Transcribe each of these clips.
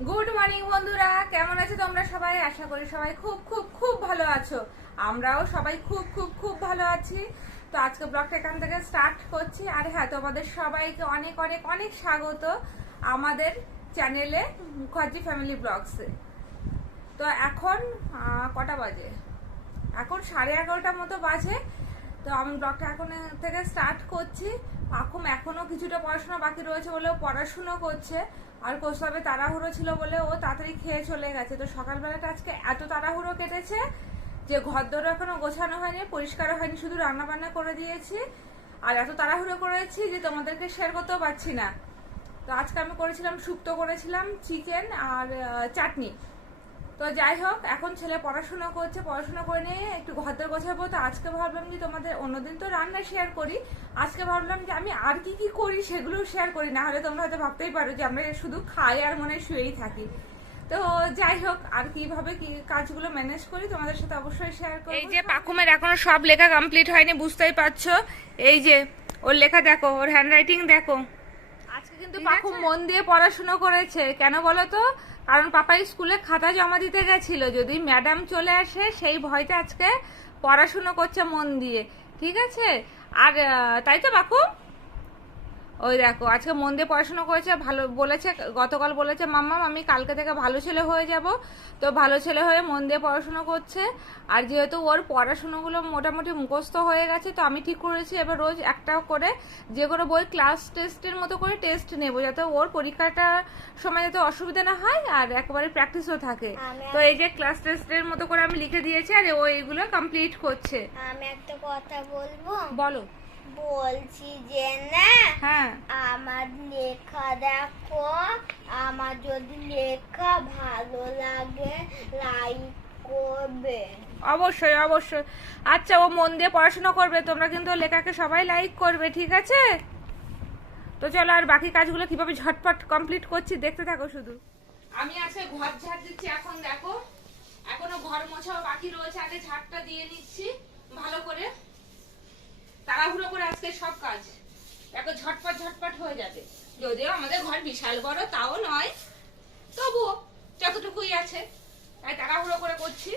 Good morning বন্ধুরা, কেমন আছো তোমরা সবাই? আশা করি সবাই খুব খুব খুব ভালো আছো। আমরাও সবাই খুব খুব খুব ভালো আছি। তো আজকে ব্লগটা এখান থেকে স্টার্ট করছি। আর হ্যাঁ, তোমাদের সবাইকে অনেক অনেক অনেক স্বাগত আমাদের চ্যানেলে মুখার্জি ফ্যামিলি ব্লগসে। তো এখন কটা বাজে? এখন 11:30 মতো বাজে। তো আমি ব্লগটা এখন থেকে স্টার্ট করছি। এখনো কিছুটা পড়াশোনা বাকি রয়েছে বলেও পড়াশুনো করছে। আর কোথাবে তাড়াহুড়ো ছিল বলে ও তাড়াতাড়ি খেয়ে চলে গেছে। তো সকালবেলাটা আজকে এত তাড়াহুড়ো কেটেছে যে ঘরদোর এখনো গোছানো হয়নি, পরিষ্কারও হয়নি, শুধু রান্না বান্না করে দিয়েছি। আর এত তাড়াহুড়ো করেছি যে তোমাদেরকে শেয়ার করতেও পারছি না। তো আজকে আমি করেছিলাম শুক্তো, করেছিলাম চিকেন আর চাটনি। তো যাই হোক, এখন ছেলে পড়াশোনা করছে, পড়াশোনা করে নিয়ে একটু ঘরদোর গোছাবো। তো আজকে ভাবলাম যে তোমাদের অন্যদিন তো রান্না শেয়ার করি, আজকে ভাবলাম যে আমি আর কি কি করি সেগুলো শেয়ার করি। না হলে তোমরা হয়তো ভাবতেই পারো যে আমরা শুধু খাই আর মনে শুয়েই থাকি। তো যাই হোক, আর কিভাবে কি কাজগুলো ম্যানেজ করি তোমাদের সাথে অবশ্যই শেয়ার করব। এই যে পাখুমের এখনো সব লেখা কমপ্লিট হয়নি, বুঝতেই পারছো। এই যে ওর লেখা দেখো, ওর হ্যান্ডরাইটিং দেখো। আজকে কিন্তু পাখুম মন দিয়ে পড়াশোনা করেছে। কেন বলো তো? কারণ পাপাই স্কুলে খাতা জমা দিতে গেছিল, যদি ম্যাডাম চলে আসে সেই ভয়টা আজকে পড়াশুনো করছে মন দিয়ে। ঠিক আছে? আর তাই তো পাখুম? ওই দেখো, আজকে মন দিয়ে পড়াশোনা করেছে, ভালো বলেছে। গতকাল বলেছে মাম্মা আমি কালকে থেকে ভালো ছেলে হয়ে যাব। তো ভালো ছেলে হয়ে মন দিয়ে পড়াশোনা করছে। আর যেহেতু ওর পড়াশোনাগুলো মোটামুটি মুখস্থ হয়ে গেছে, তো আমি ঠিক করেছি এবার রোজ একটা করে যে কোনো বই ক্লাস টেস্টের মতো করে টেস্ট নেবো, যাতে ওর পরীক্ষাটার সময় যাতে অসুবিধা না হয় আর একেবারে প্র্যাকটিসও থাকে। তো এই যে ক্লাস টেস্টের মতো করে আমি লিখে দিয়েছি, আর ও এইগুলো কমপ্লিট করছে। আমি একটা কথা বলবো। বলো। বলছি যে না, হ্যাঁ, আমার লেখা দেখো, আমার যদি লেখা ভালো লাগে লাইক করবে। অবশ্যই অবশ্যই। আচ্ছা, ও মন দিয়ে পড়াশোনা করবে, তোমরা কিন্তু ওর লেখাকে সবাই লাইক করবে, ঠিক আছে? তো চলো, আর বাকি কাজগুলো কিভাবে ঝটপট কমপ্লিট করছি দেখতে থাকো শুধু। আমি আজকে ঘর ঝাড় দিচ্ছি। এখন দেখো, এখনো ঘর মোছাও বাকি রয়েছে, আগে ঝাড়টা দিয়ে নিচ্ছি ভালো করে। তাড়াহুড়ো করে আজকে সব কাজ দেখো ঝটপট ঝটপট হয়ে যাবে। যদিও আমাদের ঘর বিশাল বড় তাও নয়, তবুও যতটুকুই আছে তাই তাড়াহুড়ো করে করছি।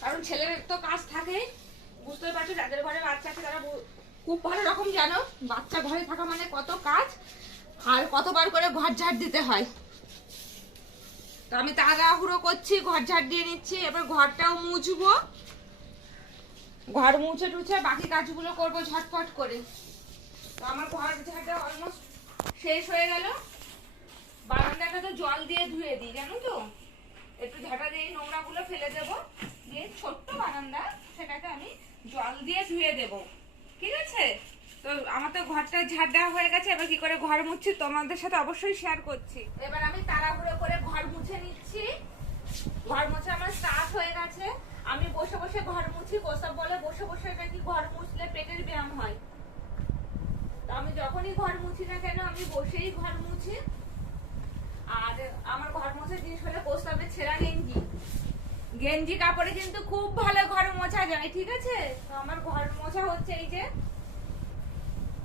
কারণ ছেলের তো কাজ থাকে, বুঝতেই পারছো, যাদের ঘরে বাচ্চা আছে তারা খুব ভালো রকম জানো বাচ্চা ঘরে থাকা মানে কত কাজ আর কতবার করে ঘর ঝাড় দিতে হয়। তো আমি তাড়াহুড়ো করছি, ঘর ঝাড় দিয়ে নিচ্ছি। এবার ঘরটাও মুছবো, ঘর মুছে টুছে বাকি কাজগুলো করবো ঝটপট করে। তো আমার ঘর ঝাড়টা অলমোস্ট শেষ হয়ে গেল। বারান্দাটা তো জল দিয়ে ধুয়ে দিই, জানো তো, একটু ঝাঁটা দিয়ে নোংরাগুলো ফেলে দেবো, দিয়ে ছোট্ট বারান্দা সেটাকে আমি জল দিয়ে ধুয়ে দেবো, ঠিক আছে? তো আমার তো ঘরটা ঝাড় দেওয়া হয়ে গেছে। এবার কি করে ঘর মুছছি তোমাদের সাথে অবশ্যই শেয়ার করছি। এবার আমি তাড়াহুড়ো করে ঘর মুছে নিচ্ছি। ঘর মুছে আমার স্টার্ট হয়ে গেছে। আমি বসে বসে ঘর মুছি, কোসব বলে বসে বসে নাকি ঘর মুছলে পেটের ব্যায়াম হয়। তো আমি যখনই ঘর মুছি না কেন আমি বসেই ঘর মুছি। আর আমার ঘর মোছার জিনিস হলো কোসবের ছেঁড়া গেঞ্জি। গেঞ্জি কাপড়ে কিন্তু খুব ভালো ঘর মোছা যায়, ঠিক আছে? তো আমার ঘর মোছা হচ্ছে এই যে,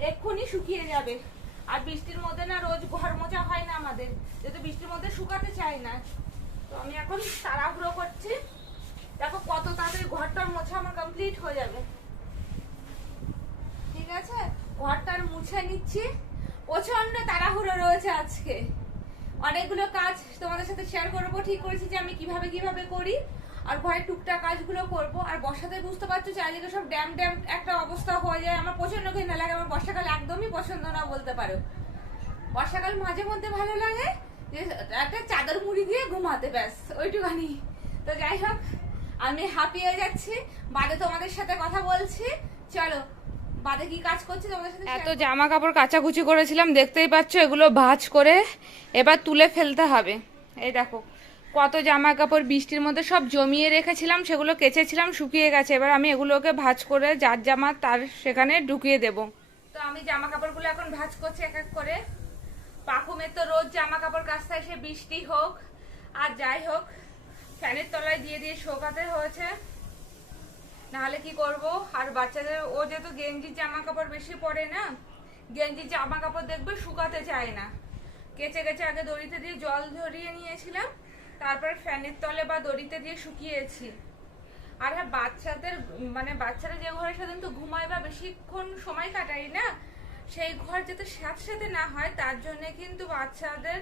এক্ষুনি শুকিয়ে যাবে। আর বৃষ্টির মধ্যে না রোজ ঘর মোছা হয় না আমাদের, যেহেতু বৃষ্টির মধ্যে শুকাতে চাই না। তো আমি এখন তাড়াহুড়ো করছি। দেখো কত তাড়াতাড়ি ঘরটা মোছা আমার কমপ্লিট হয়ে যাবে, ঠিক আছে? ঘরটা মুছে নিচ্ছি। প্রচন্ড তাড়াহুড়ো রয়েছে আজকে, অনেকগুলো কাজ তোমাদের সাথে শেয়ার করবো। ঠিক করেছি যে আমি কিভাবে কিভাবে করি, আর ঘরের টুকটাক কাজগুলো করব। আর বর্ষাতে বুঝতে পারছো চারিদিকে সব ড্যাম ড্যাম একটা অবস্থা হয়ে যায়। আমার প্রচন্ড ঘৃণা লাগে, আমার বর্ষাকাল একদমই পছন্দ না বলতে পারো। বর্ষাকাল মাঝে মধ্যে ভালো লাগে যে একটা চাদর মুড়ি দিয়ে ঘুমাতে, ব্যাস ওইটুখানি। তো যাই হোক, আমি হাঁপিয়ে যাচ্ছি, বাদে তোমাদের সাথে কথা বলছি। চলো বাদে কি কাজ করছি তোমাদের সাথে। এত জামা কাপড় কাচাকুচি করেছিলাম, দেখতেই পাচ্ছ, এগুলো ভাঁজ করে এবার তুলে ফেলতে হবে। এই দেখো কত জামা কাপড় বৃষ্টির মধ্যে সব জমিয়ে রেখেছিলাম, সেগুলো কেচেছিলাম, শুকিয়ে গেছে। এবার আমি এগুলোকে ভাঁজ করে যার জামা তার সেখানে ঢুকিয়ে দেব। তো আমি জামা কাপড়গুলো এখন ভাঁজ করছি এক এক করে। পাখুমের তো রোজ জামা কাপড় কাচতে এসে বৃষ্টি হোক আর যাই হোক ফ্যানের তলায় দিয়ে দিয়ে শোকাতে হয়েছে, নাহলে কি করব। আর বাচ্চাদের ও যেহেতু গেঞ্জির জামা কাপড় বেশি পরে না, গেঞ্জির জামা কাপড় দেখবে শুকাতে চায় না। কেচে কেচে আগে দড়িতে দিয়ে জল ঝরিয়ে নিয়েছিলাম, তারপর ফ্যানের তলে বা দড়িতে দিয়ে শুকিয়েছি। আর হ্যাঁ, বাচ্চারা যে ঘরে সাধারণত ঘুমায় বা বেশিক্ষণ সময় কাটাই না, সেই ঘর যাতে স্যাঁতস্যাঁতে না হয় তার জন্য কিন্তু বাচ্চাদের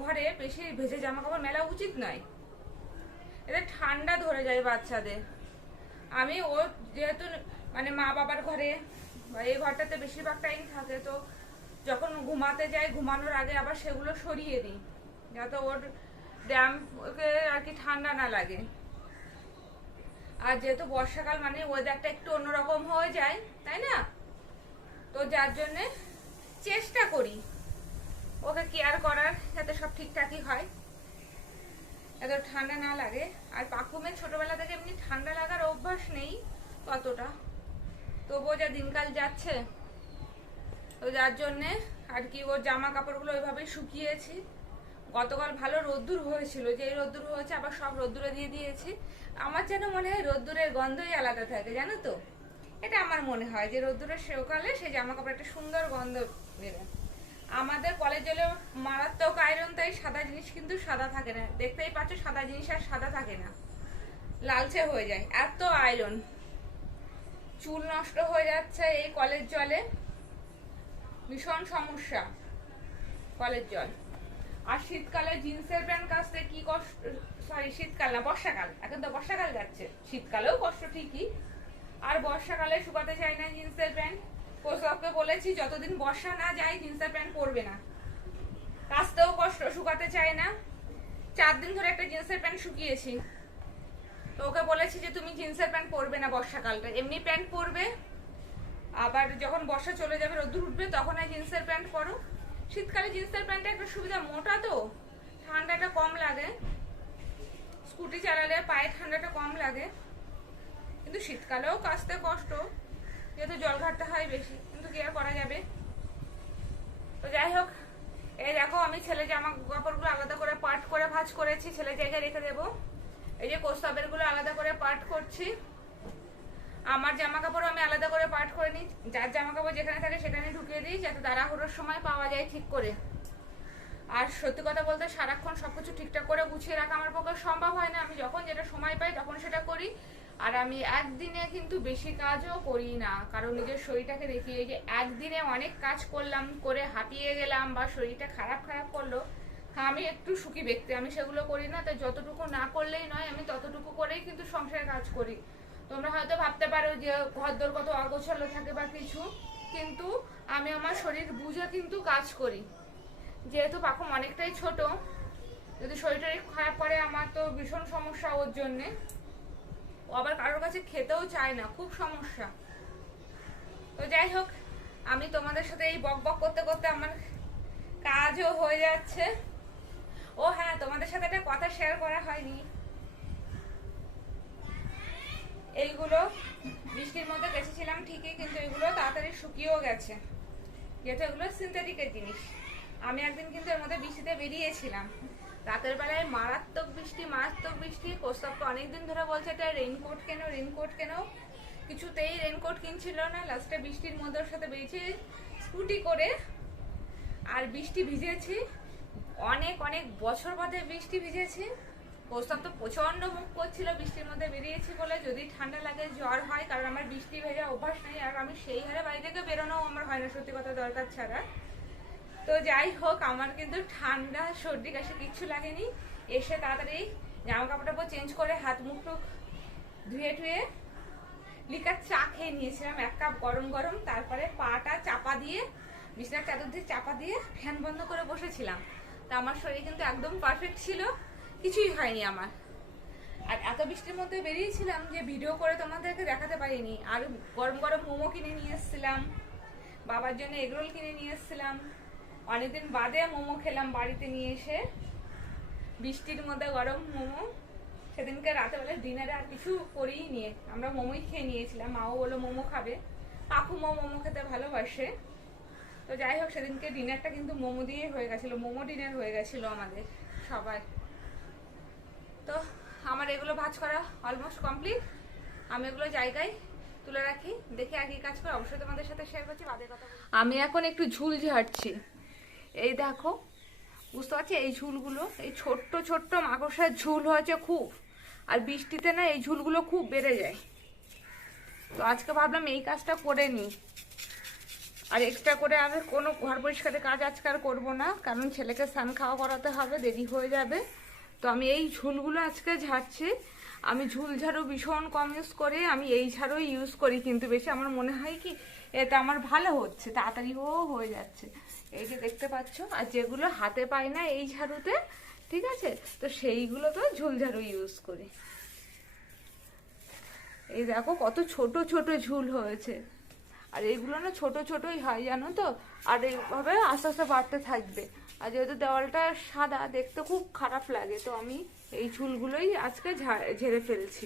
ঘরে বেশি ভেজে জামা কাপড় মেলা উচিত নয়। এদের ঠান্ডা ধরে যায় বাচ্চাদের। আমি যেহেতু মা বাবার ঘরে বা এই ঘরটাতে বেশিরভাগ টাইম থাকে, তো যখন ঘুমাতে যাই ঘুমানোর আগে আবার সেগুলো সরিয়ে দিই যাতে ওর ড্যাম্পকে আর কি ঠান্ডা না লাগে। আর যেহেতু বর্ষাকাল ওয়েদারটা একটু অন্যরকম হয়ে যায়, তাই না? তো যার জন্যে চেষ্টা করি ওকে কেয়ার করার, যাতে সব ঠিকঠাকই হয়, এত ঠান্ডা না লাগে। আর পাকুমের ছোটবেলা থেকে এমনি ঠান্ডা লাগার অভ্যাস নেই ততটা, তবুও যা দিনকাল যাচ্ছে, তো যার জন্যে আর কি ওর জামা কাপড়গুলো ওইভাবেই শুকিয়েছি। গতকাল ভালো রোদ্দুর হয়েছিল, যে রোদ্দুর হয়েছে আবার সব রোদ্দুরে দিয়ে দিয়েছি। আমার যেন মনে হয় রোদ্দুরের গন্ধই আলাদা থাকে, জানো তো? এটা আমার মনে হয় যে রোদ্দুরের সকালে সেই জামা কাপড় একটা সুন্দর গন্ধ বেরোয়। আমাদের কলের জলে মারাত্মক আয়রন, তাই সাদা জিনিস কিন্তু সাদা থাকে না। দেখতেই পাচ্ছ সাদা জিনিস আর সাদা থাকে না, লালচে হয়ে যায়, এত আয়রন। চুল নষ্ট হয়ে যাচ্ছে এই কলের জলে, ভীষণ সমস্যা কলের জল। আর শীতকালে জিন্সের প্যান্ট কাচতে কি কষ্ট, শীতকাল না বর্ষাকাল, এখন তো বর্ষাকাল যাচ্ছে, শীতকালেও কষ্ট ঠিকই, আর বর্ষাকালে শুকাতে চায় না জিন্সের প্যান্ট। কোসবকে বলেছি যতদিন বর্ষা না যায় জিন্সের প্যান্ট পরবে না, কাচতেও কষ্ট, শুকাতে চায় না। 4 দিন ধরে একটা জিন্সের প্যান্ট শুকিয়েছি, তো ওকে বলেছি যে তুমি জিন্সের প্যান্ট পরবে না বর্ষাকালটা, এমনি প্যান্ট পরবে, আবার যখন বর্ষা চলে যাবে রোদ্দুর উঠবে তখন জিন্সের প্যান্ট পরো। শীতকালে জিন্সের প্যান্টটা একটা সুবিধা, মোটা তো ঠান্ডাটা কম লাগে, স্কুটি চালালে পায়ে ঠান্ডাটা কম লাগে। কিন্তু শীতকালেও কাচতে কষ্ট, যেহেতু জল ঘাটতে হয় বেশি, কিন্তু কি আর করা যাবে। তো যাই হোক, এই দেখো আমি ছেলে জামা কাপড়গুলো আলাদা করে পাট করে ভাঁজ করেছি, ছেলে জায়গায় রেখে দেবো। এই যে কোস্তাবের গুলো আলাদা করে পাট করছি, আমার জামা কাপড় আমি আলাদা করে পাট করে নিই, যার জামা কাপড় যেখানে থাকে সেখানে ঢুকিয়ে দিই, যাতে তাড়াহুড়োর সময় পাওয়া যায় ঠিক করে। আর সত্যি কথা বলতে সারাক্ষণ সবকিছু ঠিকঠাক করে গুছিয়ে রাখা আমার পক্ষে সম্ভব হয় না, আমি যখন যেটা সময় পাই তখন সেটা করি। আর আমি একদিনে কিন্তু বেশি কাজও করি না, কারণ নিজের শরীরটাকে দেখি, এই যে একদিনে অনেক কাজ করলাম, করে হাঁপিয়ে গেলাম বা শরীরটা খারাপ করলো, আমি একটু সুখী ব্যক্তি, আমি সেগুলো করি না। তাই যতটুকু না করলেই নয়, আমি ততটুকু করেই কিন্তু সংসারের কাজ করি। তোমরা হয়তো ভাবতে পারো যে ঘরদোর কত অগোছালো থাকে বা কিছু, কিন্তু আমি আমার শরীর বুঝে কিন্তু কাজ করি। যেহেতু পাখুম অনেকটাই ছোট, যদি শরীরটা খারাপ করে আমার তো ভীষণ সমস্যা ওর জন্যে। ও আবার কারোর কাছে খেতেও চায় না, খুব সমস্যা। তো যাই হোক, আমি তোমাদের সাথে এই বক বক করতে করতে আমার কাজও হয়ে যাচ্ছে। ও হ্যাঁ, তোমাদের সাথে একটা কথা শেয়ার করা হয়নি, এইগুলো বৃষ্টির মধ্যে গেছেছিলাম ঠিকই, কিন্তু এগুলো তাড়াতাড়ি শুকিয়েও গেছে, যেহেতু এগুলো সিনথেটিকের জিনিস। আমি একদিন কিন্তু এর মধ্যে বৃষ্টিতে বেরিয়েছিলাম, রাতের বেলায় মারাত্মক বৃষ্টি। কোস্তাবকে অনেকদিন ধরে বলছে এটা রেইনকোট কেন, কিছুতেই রেইনকোট কিনছিল না। লাস্টে বৃষ্টির মধ্যে ওর সাথে বেরিয়েছি স্কুটি করে, আর বৃষ্টি ভিজেছি, অনেক বছর বাদে বৃষ্টি ভিজেছি। কোস্তাব তো প্রচন্ড মুখ করছিল বৃষ্টির মধ্যে বেরিয়েছি বলে, যদি ঠান্ডা লাগে জ্বর হয়, কারণ আমার বৃষ্টি ভেজা অভ্যাস নেই, আর আমি সেই হারে বাড়ি থেকে বেরোনো আমার হয় না সত্যি কথা দরকার ছাড়া। তো যাই হোক, আমার কিন্তু ঠান্ডা সর্দি কাশি কিচ্ছু লাগেনি। এসে তাড়াতাড়ি জামা কাপড়টা চেঞ্জ করে হাত মুখ ধুয়ে লিকার চা খেয়ে নিয়েছিলাম 1 কাপ গরম। তারপরে পাটা চাপা দিয়ে, বিছানার চাদর দিয়ে চাপা দিয়ে ফ্যান বন্ধ করে বসেছিলাম। তা আমার শরীর কিন্তু একদম পারফেক্ট ছিল, কিছুই হয়নি আমার। আর এত বৃষ্টির মধ্যে বেরিয়েছিলাম যে ভিডিও করে তোমাদেরকে দেখাতে পারিনি। আর গরম মোমো কিনে নিয়ে এসেছিলাম, বাবার জন্য এগরোল কিনে নিয়ে এসেছিলাম। অনেকদিন বাদে মোমো খেলাম বাড়িতে নিয়ে এসে, বৃষ্টির মধ্যে গরম মোমো। সেদিনকে রাতেবেলা ডিনারে আর কিছু করেই নিয়ে আমরা মোমোই খেয়ে নিয়েছিলাম। মাও বললো মোমো খাবে, পাখুমো মোমো খেতে ভালোবাসে। তো যাই হোক, সেদিনকে ডিনারটা কিন্তু মোমো দিয়ে হয়ে গেছিলো, মোমো ডিনার হয়ে গেছিলো আমাদের সবাই। তো আমার এগুলো ভাঁজ করা অলমোস্ট কমপ্লিট, আমি এগুলো জায়গায় তুলে রাখি। দেখে আগে কাজ করে অবশ্যই তোমাদের সাথে শেয়ার করছি, বাদের কথা। আমি এখন একটু ঝুল ঝাড়ছি, এই দেখো, বুঝতে পারছি এই ঝুলগুলো, এই ছোট্ট ছোট্ট মাকড়সার ঝুল হয়েছে খুব, আর বৃষ্টিতে না এই ঝুলগুলো খুব বেড়ে যায়। তো আজকে ভাবলাম এই কাজটা করে নিই, আর এক্সট্রা করে আর কোনো ঘর পরিষ্কারের কাজ আজকে আর করবো না, কারণ ছেলেকে স্নান খাওয়া করাতে হবে, দেরি হয়ে যাবে। তো আমি এই ঝুলগুলো আজকে ঝাড়ছি। আমি ঝুল ঝাড়ু ভীষণ কম ইউজ করি, আমি এই ঝাড়ুই ইউজ করি, কিন্তু বেশি আমার মনে হয় কি এটা আমার ভালো হচ্ছে, তাড়াতাড়িও হয়ে যাচ্ছে। এই যে দেখতে পাচ্ছ, আর যেগুলো হাতে পাই না এই ঝাড়ুতে, ঠিক আছে, তো সেইগুলো তো ঝুল ঝাড়ু ইউজ করি। এই দেখো কত ছোট ছোট ঝুল হয়েছে, আর এইগুলো না ছোট ছোটই হয় জানো তো, আর এইভাবে আস্তে আস্তে বাড়তে থাকবে। আর যেহেতু দেওয়ালটা সাদা, দেখতে খুব খারাপ লাগে, তো আমি এই ঝুলগুলোই আজকে ঝেড়ে ফেলছি,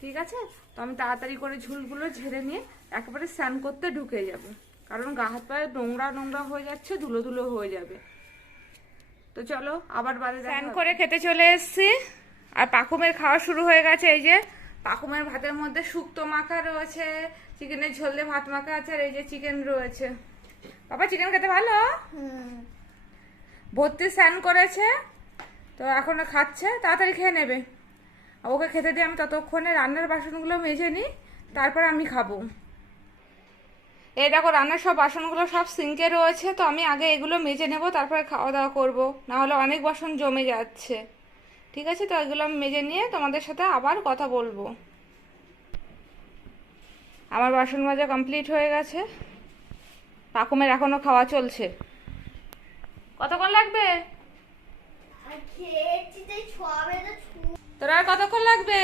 ঠিক আছে। তো আমি তাড়াতাড়ি করে ঝুলগুলো ঝেড়ে নিয়ে একেবারে স্নান করতে ঢুকে যাব, কারণ গা হাত পায়ে নোংরা নোংরা হয়ে যাচ্ছে, ধুলো ধুলো হয়ে যাবে। তো চলো আবার বাদে স্নান করে খেতে চলে এসেছি, আর পাকুমের খাওয়া শুরু হয়ে গেছে। এই যে পাকুমের ভাতের মধ্যে শুক্তো মাখা রয়েছে, চিকেনের ঝোল দিয়ে ভাত মাখা আছে, আর এই যে চিকেন রয়েছে। বাবা চিকেন খেতে ভালো, ভর্তি স্নান করেছে, তো এখন খাচ্ছে, তাড়াতাড়ি খেয়ে নেবে। ওকে খেতে দিয়ে আমি ততক্ষণে রান্নার বাসনগুলো মেজে নিই, তারপর আমি খাবো। এই দেখো রান্নার সব বাসনগুলো সব সিঙ্কে রয়েছে, তো আমি আগে এগুলো মেজে নেব, তারপরে খাওয়া দাওয়া করবো, না হলে অনেক বাসন জমে যাচ্ছে, ঠিক আছে। তো এগুলো আমি মেজে নিয়ে তোমাদের সাথে আবার কথা বলবো। আমার বাসন মাজা কমপ্লিট হয়ে গেছে, পাকুমের এখনো খাওয়া চলছে। কতক্ষণ লাগবে তোর, আর কতক্ষণ লাগবে?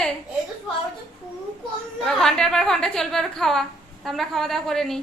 ঘন্টার পর ঘন্টা চলবে ওর খাওয়া, আমরা খাওয়া দাওয়া করে নিই।